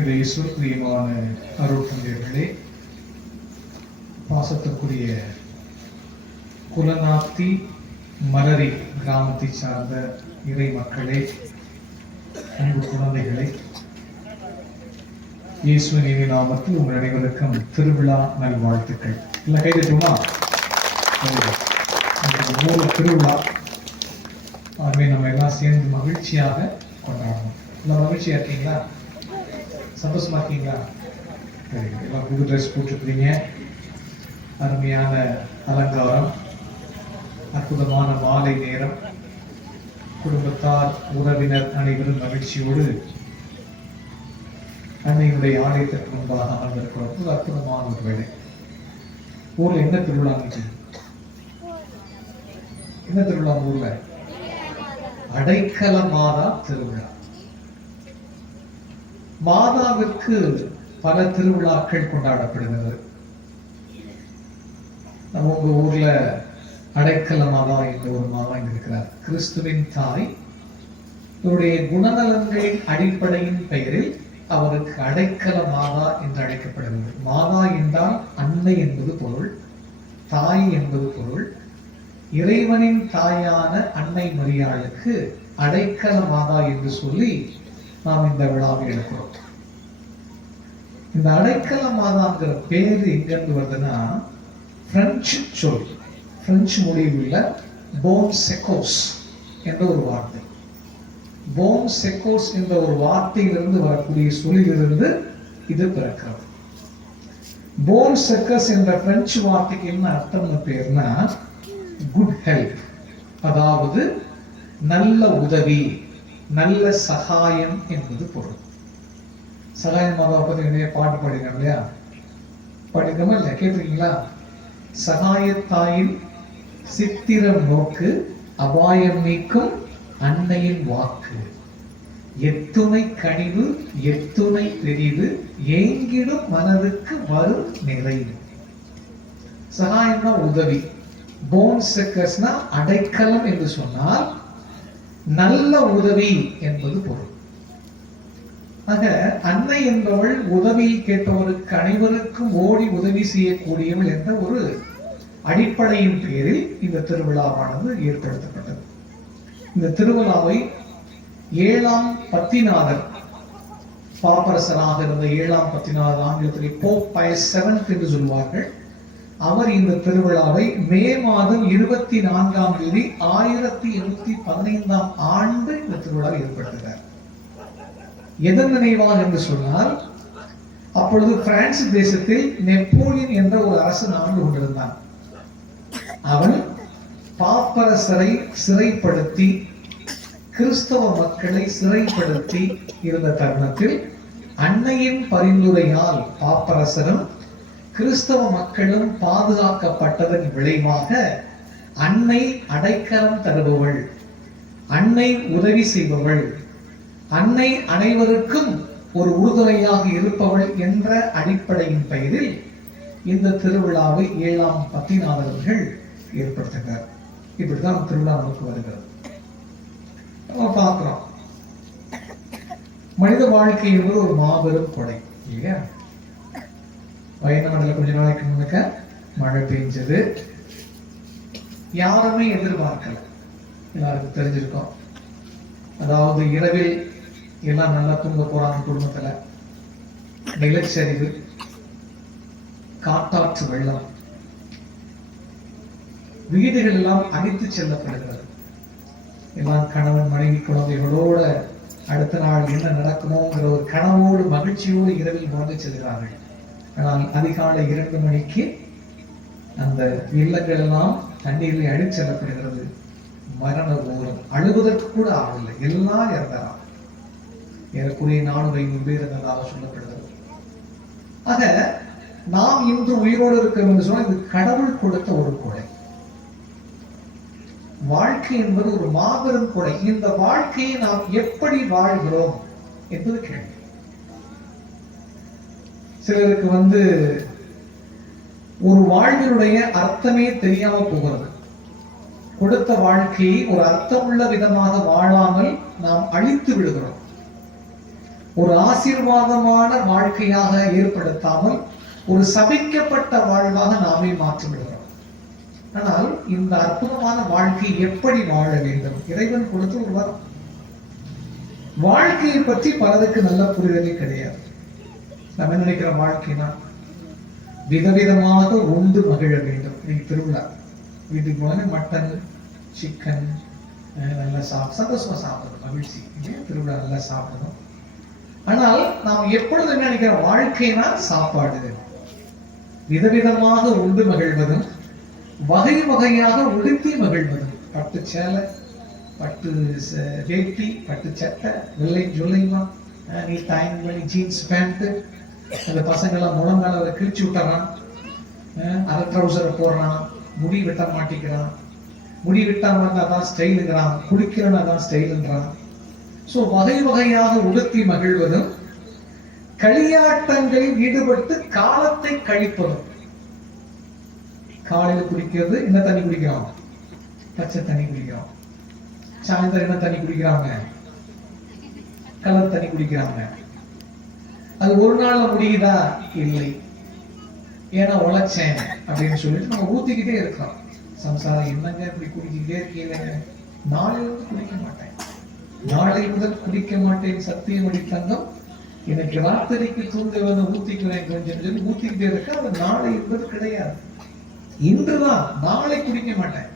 இது இயேசுக்குரியமான அருட்தந்தையர்களே பாசத்துக்குரிய குலநாத்தி மலரி கிராமத்தை சார்ந்த இறை மக்களே அன்பு குழந்தைகளே இயேசுவின் இனி நாமத்தில் உங்கள் அனைவருக்கும் திருவிழா நல்வாழ்த்துக்கள் இல்லை கைதட்டுமா மூணு திருவிழா அதுவே நம்ம எல்லாம் சேர்ந்து மகிழ்ச்சியாக கொண்டாடணும். இல்லை மகிழ்ச்சியாக இருக்கீங்களா? சந்தோஷமா இருக்கீங்களா? சரி எல்லாம் புது ட்ரெஸ் போட்டிருக்கிறீங்க. அருமையான அலங்காரம் அற்புதமான மாலை நேரம். குடும்பத்தார் உறவினர் அனைவரும் மகிழ்ச்சியோடு அன்னையுடைய ஆலயத்திற்கு முன்பாக அமர்ந்திருக்கிறோம். ஒரு அற்புதமான ஒரு வேலை ஊர்ல என்ன திருவிழா என்ன திருவிழா ஊர்ல? அடைக்கல மாதா திருவிழா. மாதாவிற்கு பல திருவிழாக்கள் கொண்டாடப்படுகிறது. நம்ம உங்க ஊர்ல அடைக்கல மாதா என்ற ஒரு மாதா இங்க இருக்கிறார். கிறிஸ்துவின் தாய். இவருடைய குணநலன்களின் அடிப்படையின் பெயரில் அவருக்கு அடைக்கல மாதா என்று அழைக்கப்படுகிறது. மாதா என்றால் அன்னை என்பது பொருள் தாய் என்பது பொருள். இறைவனின் தாயான அன்னை மரியாளுக்கு அடைக்கல மாதா என்று சொல்லி நாம் இந்த விழாவை எடுக்கிறோம். இந்த அடைக்கல மாதாங்கிற பேர் எங்கிருந்து வருதுன்னா பிரெஞ்சு சொல். பிரெஞ்சு மொழியில் உள்ள போன் செக்கோஸ் என்ற ஒரு வார்த்தை. போன் செக்கோஸ் என்ற ஒரு வார்த்தையிலிருந்து வரக்கூடிய சொல்லிலிருந்து இது பிறக்கிறது. போன் செக்கஸ் என்ற பிரெஞ்சு வார்த்தைக்கு என்ன அர்த்தம்னு பேர்னா குட் ஹெல்ப் அதாவது நல்ல உதவி. நல்ல சகாயம் என்பது பொருள். சகாயம் மாதாவை பத்தி நிறைய பாட்டு பாடினோம் இல்லையா? பாடிக்கிறோமா இல்லையா? கேட்டிருக்கீங்களா? சகாயத்தாயின் சித்திரம் நோக்கு அபாயம் நீக்கும் அன்னையின் வாக்கு. எத்துணை கனிவு எத்துணை பிரிவு ஏங்கிடும் மனதுக்கு வரும் நிறைவு சகாயம்னா உதவி. போன் செக்கர்ஸ்னா அடைக்கலம் என்று சொன்னால் நல்ல உதவி என்பது பொருள். ஆக அன்னை என்பவள் உதவி கேட்டவருக்கு அனைவருக்கும் ஓடி உதவி செய்யக்கூடியவள் என்ற ஒரு அடிப்படையின் பேரில் இந்த திருவிழாவானது ஏற்படுத்தப்பட்டது. இந்த திருவிழாவை ஏழாம் பத்திநாதர் பாப்பரசனாக இருந்த ஏழாம் பத்திநாதர் ஆங்கிலத்தில் போப் பயஸ் செவன்த் என்று சொல்வார்கள். அவர் இந்த திருவிழாவை மே மாதம் இருபத்தி நான்காம் தேதி ஆயிரத்தி எண்ணூத்தி பதினைந்தாம் ஆண்டு இந்த திருவிழாவை ஏற்படுத்துகிறார். எதன் நினைவாக என்று சொன்னால் அப்பொழுது பிரான்ஸ் தேசத்தில் நெப்போலியன் என்ற ஒரு அரசு ஆண்டு கொண்டிருந்தான். அவன் பாப்பரசரை சிறைப்படுத்தி கிறிஸ்தவ மக்களை சிறைப்படுத்தி இருந்த தருணத்தில் அன்னையின் பரிந்துரையால் பாப்பரசரும் கிறிஸ்தவ மக்களும் பாதுகாக்கப்பட்டதன் விளைவாக அன்னை அடைக்கலம் தருபவள் அன்னை உதவி செய்பவள் அன்னை அனைவருக்கும் ஒரு உறுதுணையாக இருப்பவள் என்ற அடிப்படையின் பெயரில் இந்த திருவிழாவை ஏழாம் பத்திநாதர்கள் ஏற்படுத்துகிறார். இப்படிதான் திருவிழா நமக்கு வருகிறது. பார்க்கிறோம். மனித வாழ்க்கை என்பது ஒரு மாபெரும் கொடை இல்லையா? வயநாடுல கொஞ்ச நாளைக்கு முன்னுக்க மழை பெஞ்சது. யாருமே எதிர்பார்க்கல. எல்லாருக்கும் தெரிஞ்சிருக்கோம். அதாவது இரவில் எல்லாம் நல்லா தூங்க போறாங்க குடும்பத்துல. நிலச்சரிவு காட்டாற்று வெள்ளம். வீடுகள் எல்லாம் அடித்து செல்லப்படுகிறது. எல்லாம் கணவன் மனைவி குழந்தைகளோட அடுத்த நாள் என்ன நடக்குமோங்கிற ஒரு கனவோடு மகிழ்ச்சியோடு இரவில் மறந்து செல்கிறார்கள். ஆனால் அதிகாலை இரண்டு மணிக்கு அந்த இல்லங்கள் எல்லாம் தண்ணீரில் அடித்து செல்லப்படுகிறது மரண ஊரம் அழுவதற்கு கூட ஆகவில்லை எல்லாம் இறந்தாராம். ஏறக்குறைய நானும் ஐநூறு பேர் இருந்ததாக சொல்லப்படுகிறது. ஆக நாம் இன்று உயிரோடு இருக்கிறோம் என்று சொன்னால் இது கடவுள் கொடுத்த ஒரு கொலை வாழ்க்கை என்பது ஒரு மாபெரும் கொலை இந்த வாழ்க்கையை நாம் எப்படி வாழ்கிறோம் என்பது கேள்வி. சிலருக்கு வந்து ஒரு வாழ்வினுடைய அர்த்தமே தெரியாம போகிறது. கொடுத்த வாழ்க்கையை ஒரு அர்த்தமுள்ள விதமாக வாழாமல் நாம் அழித்து விடுகிறோம். ஒரு ஆசீர்வாதமான வாழ்க்கையாக ஏற்படுத்தாமல் ஒரு சபிக்கப்பட்ட வாழ்வாக நாமே மாற்றி விடுகிறோம். ஆனால் இந்த அற்புதமான வாழ்க்கை எப்படி வாழ வேண்டும்? இறைவன் கொடுத்து ஒரு வாழ்க்கையை பற்றி பலருக்கு நல்ல புரிதலே கிடையாது. நம்ம நினைக்கிற வாழ்க்கைனா விதவிதமாக உண்டு மகிழ வேண்டும். இன்னைக்கு திருவிழா. வீட்டுக்கு போனே மட்டன் சிக்கன் நல்லா சாப்பிட்டு சந்தோஷமா சாப்பிடணும். மகிழ்ச்சி. இல்லையா? திருவிழா நல்லா சாப்பிடணும். ஆனால் நாம் எப்பொழுது நினைக்கிற வாழ்க்கைனா சாப்பாடு. விதவிதமாக உண்டு மகிழ்வதும் வகை வகையாக உடுத்தி மகிழ்வதும். பட்டு சேலை பட்டு ச- வேட்டி பட்டு சட்டை வெள்ளை ஜொல்லைமா நீ டைம் பண்ணி ஜீன்ஸ் பேண்ட்டு அந்த பசங்கள்லாம் முழங்கால அதை கிழிச்சு விட்டுறான். அரை ட்ரௌசரை போடுறான். முடி வெட்ட மாட்டிக்கிறான் முடி வெட்டாம இருந்தா தான் ஸ்டைலுங்கிறான் குடிக்கிறனா தான் ஸ்டைலுங்கிறான் ஸோ வகை வகையாக உடுத்தி மகிழ்வதும் களியாட்டங்களில் ஈடுபட்டு காலத்தை கழிப்பதும். காலையில் குடிக்கிறது என்ன தண்ணி குடிக்கிறோம்? பச்சை தண்ணி குடிக்கிறோம். சாயந்தரம் என்ன தண்ணி குடிக்கிறாங்க? கலர் தண்ணி குடிக்கிறாங்க. அது ஒரு நாள்ல முடியுதா? இல்லை. ஏன்னா உழைச்சேன் அப்படின்னு சொல்லிட்டு நம்ம ஊத்திக்கிட்டே இருக்கலாம். சம்சாரம் என்னங்க இப்படி குடிக்கிட்டே இருக்கீங்க? நாளையிலிருந்து குடிக்க மாட்டேன். நாளை முதல் குடிக்க மாட்டேன் சத்தியம் அடித்தங்கம். எனக்கு ராத்திரிக்கு வந்து ஊத்திக்கிறேன் கொஞ்சம் சொல்லி ஊத்திக்கிட்டே இருக்க அது நாளை என்பது கிடையாது. இன்றுதான் நாளை குடிக்க மாட்டேன்.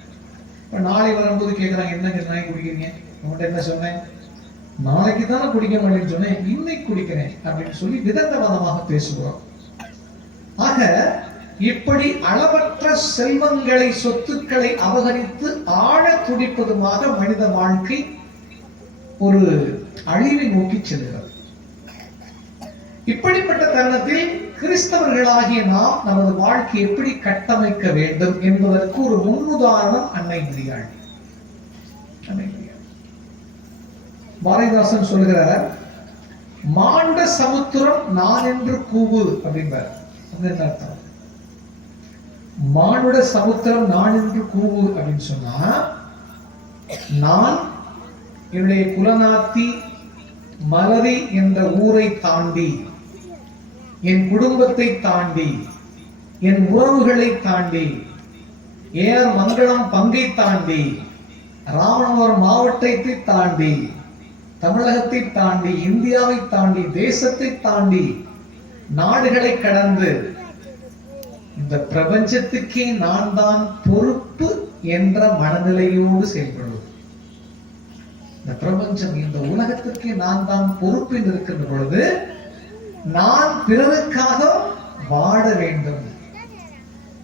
இப்ப நாளை வரும்போது கேக்குறாங்க என்னங்க நாய் குடிக்கிறீங்க? உங்கள்கிட்ட என்ன சொன்னேன்? நாளைக்கு தானே குடிக்க மாட்டேன்னு சொன்னேன் இன்னைக்கு குடிக்கிறேன் அப்படின்னு சொல்லி விதண்டவாதமாக பேசுகிறோம் ஆக இப்படி அளவற்ற செல்வங்களை சொத்துக்களை அபகரித்து ஆழ துடிப்பதுமாக மனித வாழ்க்கை ஒரு அழிவை நோக்கி செல்கிறது. இப்படிப்பட்ட தருணத்தில் கிறிஸ்தவர்களாகிய நாம் நமது வாழ்க்கை எப்படி கட்டமைக்க வேண்டும் என்பதற்கு ஒரு முன்னுதாரணம் அன்னை மரியாள். அன்னை பாரதிதாசன் சொல்கிறார் மாண்ட சமுத்திரம் நான் என்று கூவு அப்படின்றார் அது என்ன அர்த்தம்? மானுட சமுத்திரம் நான் என்று கூவு அப்படின்னு சொன்னா நான் என்னுடைய குலநாத்தி மலரி என்ற ஊரை தாண்டி என் குடும்பத்தை தாண்டி என் உறவுகளை தாண்டி ஏர் மங்களம் பங்கை தாண்டி ராமநாதபுரம் மாவட்டத்தை தாண்டி தமிழகத்தை தாண்டி இந்தியாவை தாண்டி தேசத்தை தாண்டி நாடுகளை கடந்து இந்த பிரபஞ்சத்துக்கே நான் தான் பொறுப்பு என்ற மனநிலையோடு செயல்படுவது. இந்த பிரபஞ்சம் இந்த உலகத்திற்கே நான் தான் பொறுப்பு என்று இருக்கின்ற பொழுது நான் பிறருக்காக வாழ வேண்டும்.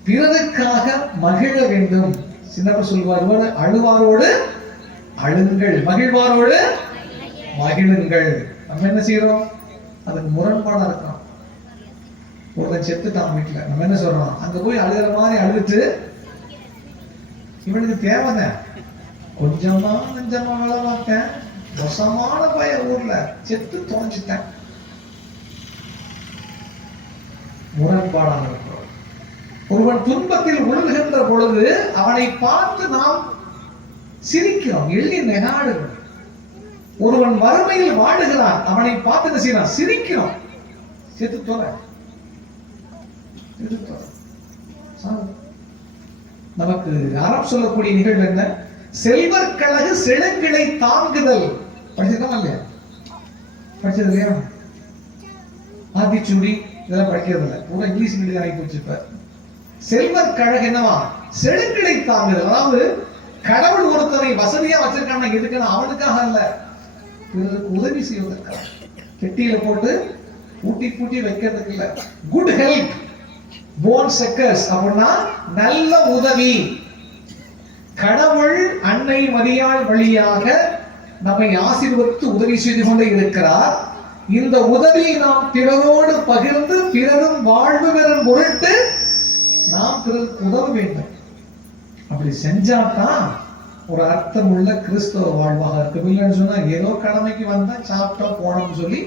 பிறருக்காக மகிழ வேண்டும். சின்னப்ப சொல்வார் அழுவாரோடு அழுங்கள் மகிழ்வாரோடு மகிழுங்கள். நம்ம என்ன செய்யறோம் அதுக்கு முரண்பாடா இருக்கிறோம். ஒருத்தன் செத்துட்டான் வீட்டுல. நம்ம என்ன சொல்றோம்? அங்க போய் அழுகிற மாதிரி அழுதுட்டு இவனுக்கு தேவைதான். கொஞ்சமா கொஞ்சமா வேலை பார்த்தேன். மோசமான பய ஊர்ல. செத்து தொலைஞ்சிட்டேன். முரண்பாடாக இருக்கிறோம். ஒருவன் துன்பத்தில் உழுகின்ற பொழுது அவனை பார்த்து நாம் சிரிக்கிறோம். எள்ளி நெகாடுகிறோம். ஒருவன் வறுமையில் வாடுகிறான் அவனை பார்த்து என்ன செய்யறான்? சிரிக்கிறோம் செத்து தோற நமக்கு அறம் சொல்லக்கூடிய நிகழ்வு என்ன? செல்வர் கழகு செழுங்கிளை தாங்குதல். படிச்சிருக்கோம் இல்லையா? படிச்சது இல்லையா? ஆத்திச்சூடி இதெல்லாம் படிக்கிறது இல்லை. பூரா இங்கிலீஷ் மீடியம் ஆகி போச்சு இப்ப செல்வர் கழகு என்னவா? செழுங்கிளை தாங்குதல். அதாவது கடவுள் ஒருத்தனை வசதியா வச்சிருக்கான எதுக்குன்னு அவனுக்காக இல்லை பிறருக்கு உதவி செய்வதற்காக பெட்டியில போட்டு பூட்டி பூட்டி வைக்கிறதுக்கு இல்ல. குட் ஹெல்ப் போன் செக்கர்ஸ் அப்படின்னா நல்ல உதவி. கடவுள் அன்னை மரியாள் வழியாக நம்மை ஆசீர்வதித்து உதவி செய்து கொண்டே இருக்கிறார். இந்த உதவியை நாம் பிறரோடு பகிர்ந்து பிறரும் வாழ்வு பெறும் பொருட்டு நாம் பிறருக்கு உதவ வேண்டும். அப்படி செஞ்சாதான் ஒரு அர்த்தமுள்ள கிறிஸ்தவ வாழ்வாக இருக்கும். இல்லைன்னு சொன்னா ஏதோ கடமைக்கு வந்தா சாப்பிட்டா போனோம்னு சொல்லி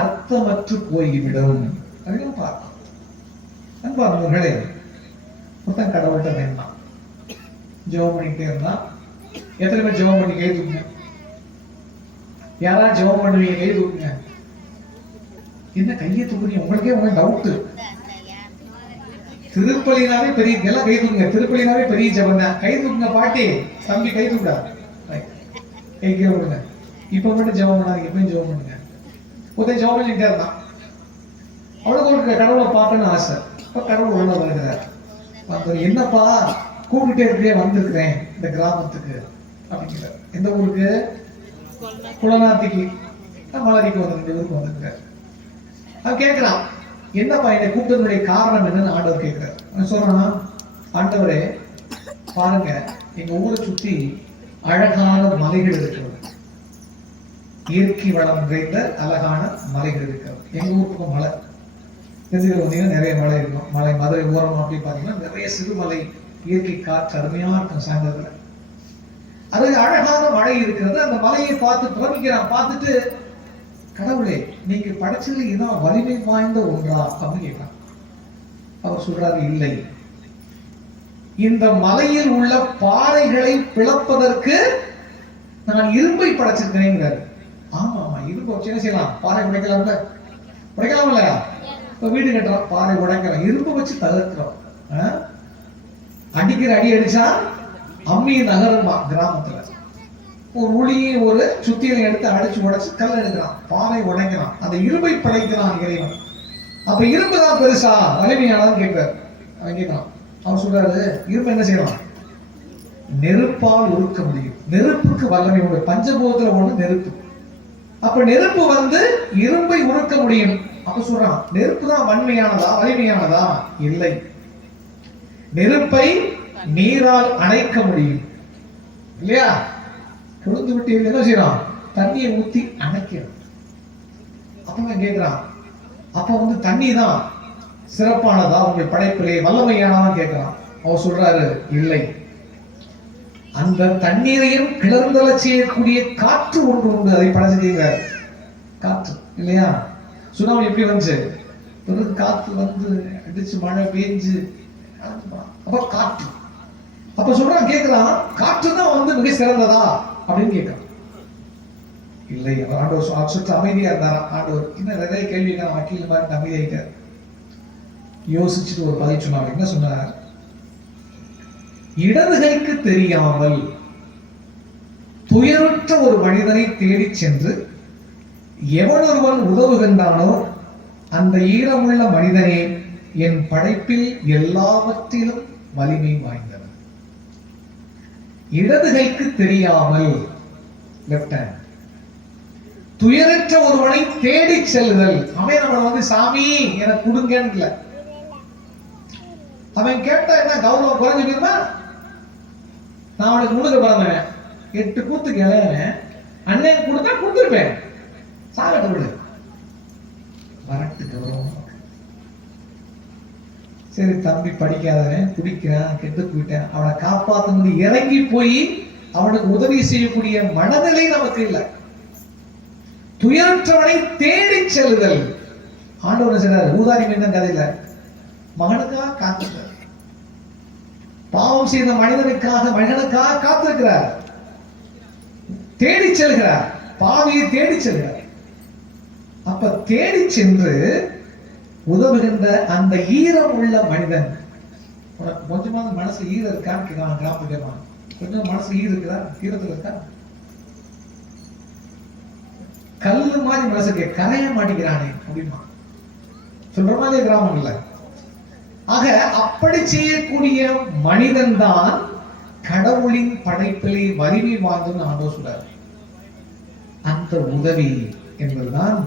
அர்த்தமற்று போய்விடும். அப்படின்னு பார்க்கலாம். அன்பானவர்களே மொத்தம் கடவுள்கிட்ட வேண்டாம். ஜெபம் பண்ணிக்கிட்டே இருந்தா எத்தனை பேர் ஜெபம் பண்ணி கை தூக்குங்க யாரா ஜெபம் பண்ணுவீங்க கை தூக்குங்க என்ன கையை தூக்குறீங்க? உங்களுக்கே உங்களுக்கு டவுட் திருப்பலினாவே பெரிய எல்லாம் கை தூக்குங்க. திருப்பலினாவே பெரிய ஜபம் தான் கை தூக்குங்க பாட்டி. தம்பி கை தூக்குடா. கை கீழே விடுங்க இப்ப மட்டும் ஜபம் பண்ணாதீங்க. எப்பயும் ஜெபம் பண்ணுங்க. ஒருத்தன் ஜபம் பண்ணிட்டே இருந்தான். அவ்வளவு ஒரு கடவுளை பார்க்கணும்னு ஆசை. இப்ப கடவுள் உள்ள வருகிறார். வந்து என்னப்பா? கூப்பிட்டே இருக்கே வந்திருக்கிறேன். இந்த கிராமத்துக்கு. அப்படிங்கிறார். எந்த ஊருக்கு? குளநாத்திக்கு. மலரிக்கு வந்திருக்கு ஊருக்கு வந்திருக்கிறார். அவன் கேட்கிறான். என்னப்பா என்னை கூப்பிட்டதனுடைய காரணம் என்னன்னு ஆண்டவர் கேட்கிறார். அவன் சொல்றான் ஆண்டவரே பாருங்க எங்க ஊரை சுத்தி அழகான மலைகள் இருக்கிறது. இயற்கை வளம் நிறைந்த அழகான மலைகள் இருக்கிறது. எங்க ஊருக்கு மலை. தெரிஞ்சுக்க வந்தீங்கன்னா நிறைய மலை இருக்கும். மலை மதுரை ஓரம் அப்படி பார்த்தீங்கன்னா நிறைய சிறுமலை இயற்கை காற்று அருமையா இருக்கும் சாயந்தரத்துல. அது அழகான மலை இருக்கிறது. அந்த மலையை பார்த்து பிரமிக்கிறான். பார்த்துட்டு கடவுளே நீங்க படைச்சதுல இதான் வலிமை வாய்ந்த ஒன்றா? அப்படின்னு கேட்கிறான் அவர் சொல்றாரு இல்லை. இந்த மலையில் உள்ள பாறைகளை பிளப்பதற்கு நான் இரும்பை படைச்சிருக்கிறேங்கிறாரு ஆமா ஆமா இரும்பு வச்சு என்ன செய்யலாம்? பாறை உடைக்கலாம்ல உடைக்கலாம் இல்லையா? இப்ப வீடு கட்டுறோம் பாறை உடைக்கிறோம். இரும்பு வச்சு தகர்க்கிறோம். அடிக்கிற அடி அடிச்சா அம்மி நகருமா? கிராமத்துல. ஒரு உளியை ஒரு சுத்தியில எடுத்து அடிச்சு உடைச்சு கல் எடுக்கிறான் பாறை உடைக்கிறான் அந்த இரும்பை படைக்கிறான் இறைவன். அப்ப இரும்பு தான் பெருசா? வலிமையானதான் கேட்பார். அவன் கேட்கிறான். அவன் சொல்றாரு இரும்பு என்ன செய்யலாம்? நெருப்பால் உருக்க முடியும். நெருப்புக்கு வல்லமை உண்டு. பஞ்சபூதத்துல ஒண்ணு நெருப்பு. அப்ப நெருப்பு வந்து இரும்பை உருக்க முடியும். அப்ப சொல்றான் நெருப்பு தான் வன்மையானதா வலிமையானதா? இல்லை. நெருப்பை நீரால் அணைக்க முடியும். இல்லையா? கொழுந்து விட்டு என்ன செய்யறான்? தண்ணியை ஊத்தி அணைக்கிறான். அப்ப கேட்கிறான் அப்ப வந்து தண்ணி தான் சிறப்பானதா? உங்க படைப்பிலே வல்லமையானதான் கேட்கிறான் அவர் சொல்றாரு இல்லை. அந்த தண்ணீரையும் கிளர்ந்தல செய்யக்கூடிய காற்று ஒன்று உண்டு. அதை படைச்சிருக்கீங்க காற்று இல்லையா? சுனாமி எப்படி வந்துச்சு? பிறகு காத்து வந்து அடிச்சு மழை பெஞ்சு அப்ப காற்று. அப்ப சொல்றான் கேட்கிறான் காற்று தான் வந்து மிக சிறந்ததா? அப்படின்னு கேட்கிறான் இல்லை ஆண்டவர் சுற்று அமைதியா இருந்தாரா? ஆண்டவர் இன்னும் நிறைய கேள்வி வக்கீல் மாதிரி அமைதியாயிட்டார் யோசிச்சுட்டு ஒரு பதில் சொன்னார். என்ன சொன்னார்? இடது கைக்கு தெரியாமல் துயருற்ற ஒரு மனிதனை தேடிச் சென்று எவனொருவன் உதவுகின்றானோ அந்த ஈரமுள்ள மனிதனே என் படைப்பில் எல்லாவற்றிலும் வலிமை வாய்ந்தவர் இடது கைக்கு தெரியாமல் லெப்ட் ஹேண்ட் துயரற்ற ஒருவனை தேடி செல்லுதல். அவன் நம்மளை வந்து சாமி எனக்கு கொடுங்கன்னு அவன் கேட்டா என்ன கௌரவம் குறைஞ்சு போயிருமா? நான் அவனுக்கு முழுக்க பிறந்தவன் எட்டு கூத்து கிளையவன் அண்ணன் கொடுத்தா கொடுத்துருப்பேன். சாகட்டு விடு வரட்டு கௌரவம். சரி தம்பி படிக்காதவன் குடிக்கிறான் கெட்டு போயிட்டேன். அவனை காப்பாத்தணும் இறங்கி போய் அவனுக்கு உதவி செய்யக்கூடிய மனநிலை நமக்கு இல்லை. துயரற்றவனை தேடி செல்லுதல். ஆண்டவர் செய்றாரு? ஊதாரி மீன் கதையில மகனுக்காக காத்திருக்கிறார். பாவம் செய்த மனிதனுக்காக மனிதனுக்காக காத்திருக்கிறார். தேடி செல்கிறார். பாவியை தேடி செல்கிறார். அப்ப தேடி சென்று உதவுகின்ற அந்த ஈரம் உள்ள மனிதன். உனக்கு கொஞ்சமாவது மனசு ஈரம் இருக்கான்னு கேட்கலாம் கிராம கொஞ்சம் மனசு ஈரம் இருக்குதா? ஈரத்துல இருக்கா? கல்லு மாதிரி மனசுக்கு கரைய மாட்டேங்கிறானே அப்படிமா. சொல்ற மாதிரி கிராமங்கள்ல. ஆக அப்படி செய்யக்கூடிய மனிதன் தான் கடவுளின் படைப்பிலே வலிமை வாழ்ந்து ஆண்டோ சொல்றாரு. அந்த உதவி என்பதுதான்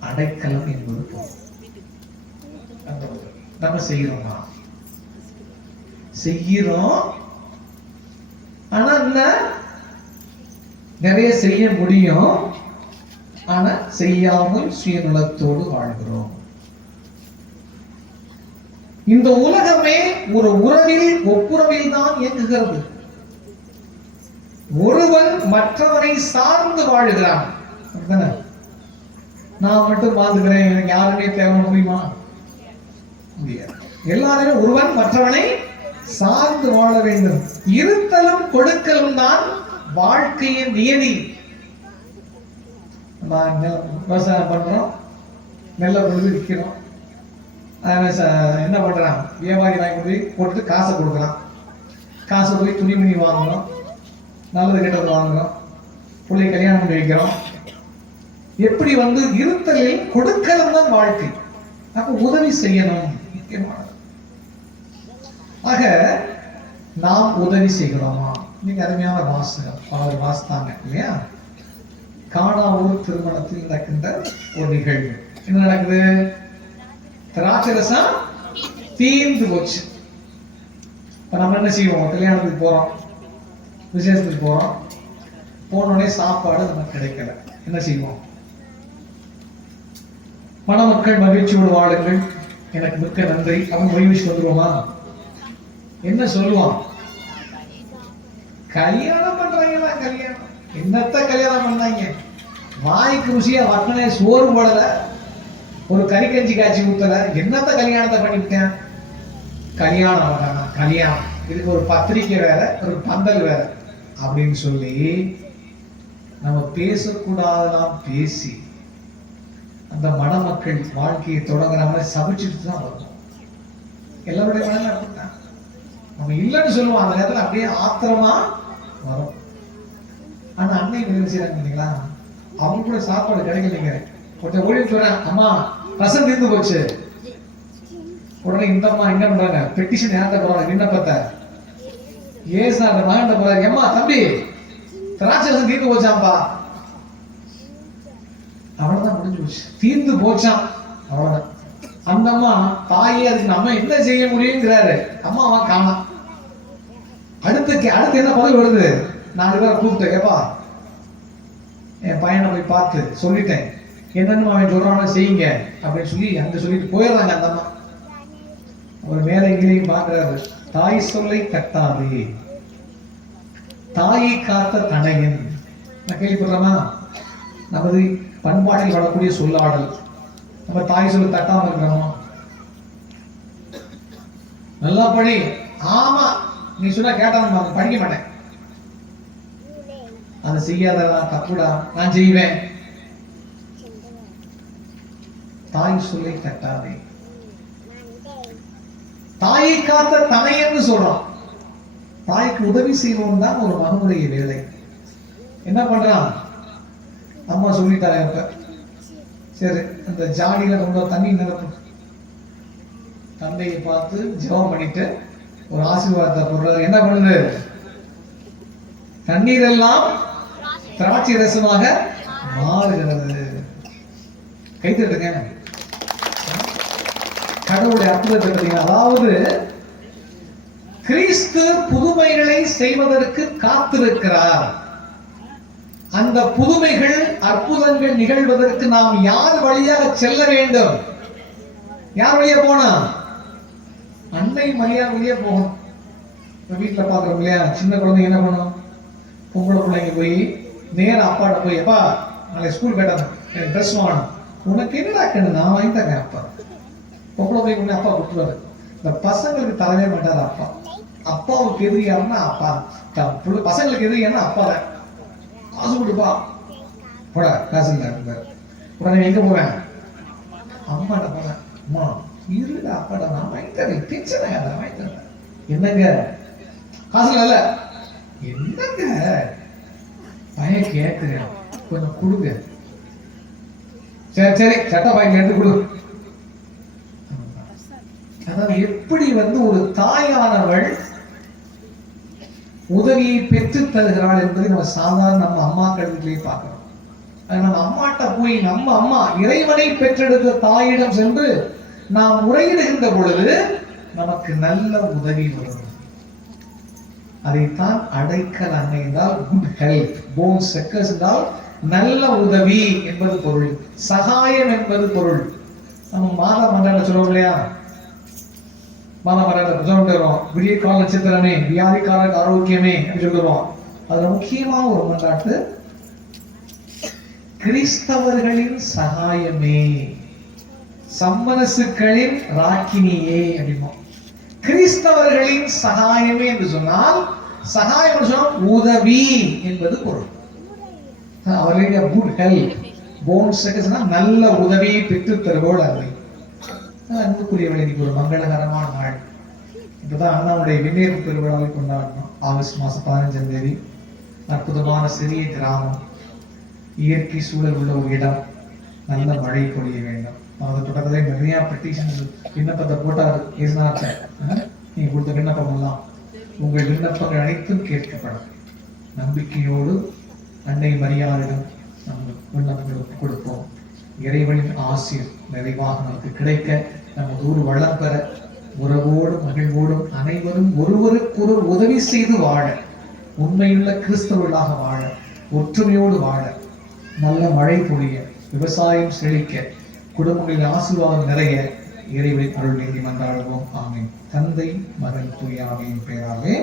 அடைக்கலம் என்பது போகும் நம்ம செய்கிறோமா செய்கிறோம் ஆனா என்ன நிறைய செய்ய முடியும். ஆனா செய்யாமல் சுயநலத்தோடு வாழ்கிறோம். இந்த உலகமே ஒரு உறவில் ஒப்புரவில் தான் இயங்குகிறது. ஒருவன் மற்றவனை சார்ந்து வாழுகிறான். நான் மட்டும் வாழ்ந்துக்கிறேன். எனக்கு யாருமே தேவை முடியுமா? முடியாது. எல்லாருமே ஒருவன் மற்றவனை சார்ந்து வாழ வேண்டும். இருத்தலும் கொடுக்கலும் தான் வாழ்க்கையின் நியதி. விவசாயம் பண்றோம். நெல்லை கொண்டு விற்கிறோம் என்ன பண்றான்? வியாபாரி வாங்கி கொண்டு போய் போட்டுட்டு காசை கொடுக்குறான். காசை போய் துணிமணி வாங்குறோம். நல்லது கெட்டது வாங்குறோம். பிள்ளை கல்யாணம் பண்ணி வைக்கிறோம். எப்படி வந்து இருத்தலில் கொடுக்கலும் தான் வாழ்க்கை. அப்ப உதவி செய்யணும். முக்கியமானது. ஆக நாம் உதவி செய்கிறோமா? நீங்க அருமையான வாசகம். பலர் வாசித்தாங்க இல்லையா? காணாவூர் திருமணத்தில் நடக்கின்ற ஒரு நிகழ்வு. என்ன நடக்குது? திராட்சரசம் தீர்ந்து போச்சு. இப்ப நம்ம என்ன செய்வோம்? கல்யாணத்துக்கு போறோம். விசேஷத்துக்கு போறோம். போன உடனே சாப்பாடு நமக்கு கிடைக்கல. என்ன செய்வோம்? மணமக்கள் மகிழ்ச்சியோடு வாழுங்கள். எனக்கு மிக்க நன்றி அவன் மொழி வந்துருவோமா என்ன சொல்லுவான்? கல்யாணம் பண்றாங்களா கல்யாணம். என்னத்த கல்யாணம் பண்ணாங்க? வாய்க்கு ருசியா வட்டனே சோறு போடல. ஒரு கறி கஞ்சி காய்ச்சி ஊத்தல. என்னத்த கல்யாணத்தை பண்ணிவிட்டேன் கல்யாணம் வேண்டாம் கல்யாணம். இதுக்கு ஒரு பத்திரிக்கை வேற ஒரு பந்தல் வேற. அப்படின்னு சொல்லி நம்ம பேசக்கூடாதெல்லாம் பேசி அந்த மணமக்கள் வாழ்க்கையை தொடங்குற மாதிரி சமைச்சிட்டு தான் வரணும் எல்லாருடைய மனதில் அப்படித்தான். நம்ம இல்லைன்னு சொல்லுவோம். அந்த நேரத்துல அப்படியே ஆத்திரமா வரும். ஆனா அன்னை என்ன செய்யறாங்க இல்லைங்களா அவங்க கூட சாப்பாடு கிடைக்கலைங்க. ஒருத்தன் ஓடி சொல்றேன். அம்மா ரசம் தீர்ந்து போச்சு. உடனே இந்த அம்மா என்ன பண்றாங்க? பெட்டிஷன் யார்கிட்ட போறாங்க? விண்ணப்பத்தை ஏசு அந்த மகன் போறாரு. ஏம்மா தம்பி திராட்சை ரசம் தீர்ந்து போச்சாம்பா அவ்வளவுதான் தீர்ந்து போச்சான் அவ்வளவுதான் அந்த அம்மா தாயே அதுக்கு நம்ம என்ன செய்ய முடியுங்கிறாரு. அம்மாவா காணாம் அடுத்து அடுத்து என்ன பதவி வருது? நாலு பேரை கூப்பிட்டேன் ஏப்பா என் பையனை போய் பார்த்து சொல்லிட்டேன். என்னன்னு அவன் சொல்றானோ செய்யுங்க அப்படின்னு சொல்லி அங்கே சொல்லிட்டு போயிடுறாங்க அந்த அம்மா. அவர் மேல எங்கேயும் பார்க்குறாரு. தாய் சொல்லை தட்டாதே தாயை காத்த தனையன். நான் கேள்விப்படுறோமா நமது பண்பாட்டில் வரக்கூடிய சொல்லாடல். நம்ம தாய் சொல்ல தட்டாம இருக்கிறோமா? நல்லா படி. ஆமா. நீ சொன்னா கேட்டான் படிக்க மாட்டேன். அதை செய்யாதடா தப்புடா. நான் செய்வேன். தாய் சொல்லை தட்டாதே. தாயை காத்த தனையன்னு சொல்றான். தாய்க்கு உதவி செய்வோம் தான் ஒரு மகனுடைய வேலை. என்ன பண்றான்? அம்மா சொல்லிட்டாங்க என்கிட்ட. சரி அந்த ஜாடியில ரொம்ப தண்ணி நிரப்பு. தந்தையை பார்த்து ஜெபம் பண்ணிட்டு ஒரு ஆசீர்வாதத்தை போடுறாரு என்ன பண்ணுது? தண்ணீர் எல்லாம் திராட்சை ரசமாக மாறுகிறது. கைத்தட்டுங்க கடவுளுடைய அற்புதத்தை பார்த்தீங்கன்னா, அதாவது கிறிஸ்து புதுமைகளை செய்வதற்கு காத்திருக்கிறார். அந்த புதுமைகள் அற்புதங்கள் நிகழ்வதற்கு நாம் யார் வழியாக செல்ல வேண்டும்? யார் வழியா போனா? அன்னை மரியா வழியா போகணும். இப்ப வீட்டுல பாக்குறோம் இல்லையா? சின்ன குழந்தைங்க என்ன பண்ணும் பொம்பளை பிள்ளைங்க போய் நேர அப்பாட்ட போய் அப்பா நாளை ஸ்கூல் கேட்டாங்க எனக்கு ட்ரெஸ் வாங்கணும். உனக்கு என்னடா கண்ணு? நான் வாங்கி தாங்க அப்பா. பொம்பளை போய் உடனே அப்பா விட்டுருவாரு இந்த பசங்களுக்கு தரவே மாட்டாரு அப்பா. அப்பாவுக்கு எதிரி யாருன்னா அப்பா பசங்களுக்கு எதிரி யாருன்னா அப்பா தான். காசு கொடுப்பா போட காசு இல்லை உடனே எங்க போவேன் அம்மாட்ட போவேன் அம்மா இருடா அப்பாட்ட நான் வாங்கி பிரச்சனை டென்ஷன் ஆகாத என்னங்க? காசு இல்ல என்னங்க? பையன் கேட்கிறேன் கொஞ்சம் கொடுங்க. சரி சரி சட்ட பையன் எடுத்து கொடு. அதாவது எப்படி வந்து ஒரு தாயானவள் உதவியை பெற்று தருகிறாள் என்பதை நம்ம சாதாரண நம்ம அம்மாக்கள் வீட்டிலேயே பார்க்கிறோம். நம்ம அம்மாட்ட போய் நம்ம அம்மா இறைவனை பெற்றெடுத்த தாயிடம் சென்று நாம் முறையிடுகின்ற பொழுது நமக்கு நல்ல உதவி வரும். அதைத்தான் அடைக்கல் அன்னை என்றால் குட் ஹெல்த் போன் செக்கர்ஸ் என்றால் நல்ல உதவி என்பது பொருள் சகாயம் என்பது பொருள். நம்ம மாத மண்டல சொல்லுவோம் இல்லையா? மாத மண்டல சொல்லிட்டு வரோம் விடிய கால நட்சத்திரமே வியாதிக்காரருக்கு ஆரோக்கியமே அப்படின்னு சொல்லுவோம் அதுல முக்கியமா ஒரு மன்றாட்டு கிறிஸ்தவர்களின் சகாயமே சம்மனசுக்களின் ராக்கினியே அப்படிமா கிறிஸ்தவர்களின் சகாயமே என்று சொன்னால் சகாயம் சொன்னால் உதவி என்பது பொருள். அவர்களுடைய குட் ஹெல்த் போன்ஸ் நல்ல உதவியை பெற்று தருவோடு அவர்கள். அன்புக்குரியவளை இன்னைக்கு ஒரு மங்களகரமான நாள். இப்பதான் அண்ணாவுடைய விண்ணேற்பு பெருவிழாவை கொண்டாடணும். ஆகஸ்ட் மாசம் பதினஞ்சாம் தேதி. அற்புதமான சிறிய கிராமம். இயற்கை சூழல் உள்ள ஒரு இடம். நல்ல மழை பொழிய வேண்டும். அதை தொடர்ந்து நிறைய பெட்டிஷன்ஸ் விண்ணப்பத்தை போட்டார் இஸ்னாச்ச நீங்க கொடுத்த விண்ணப்பம் எல்லாம் உங்கள் விண்ணப்பங்கள் அனைத்தும் கேட்கப்படும். நம்பிக்கையோடு அன்னை மரியாதையிடம் நம்ம விண்ணப்பங்கள் கொடுப்போம். இறைவனின் ஆசியம் நிறைவாக நமக்கு கிடைக்க நம்ம ஊர் வளம் பெற உறவோடும் மகிழ்வோடும் அனைவரும் ஒருவருக்கொரு உதவி செய்து வாழ உண்மையுள்ள கிறிஸ்தவர்களாக வாழ ஒற்றுமையோடு வாழ நல்ல மழை பொழிய விவசாயம் செழிக்க குடும்பங்களில் ஆசீர்வாதம் நிறைய இறைவனின் அருள் நீதி மன்றாடுவோம் ஆமீன். தந்தை மகன் தூயாவின் பெயராலே.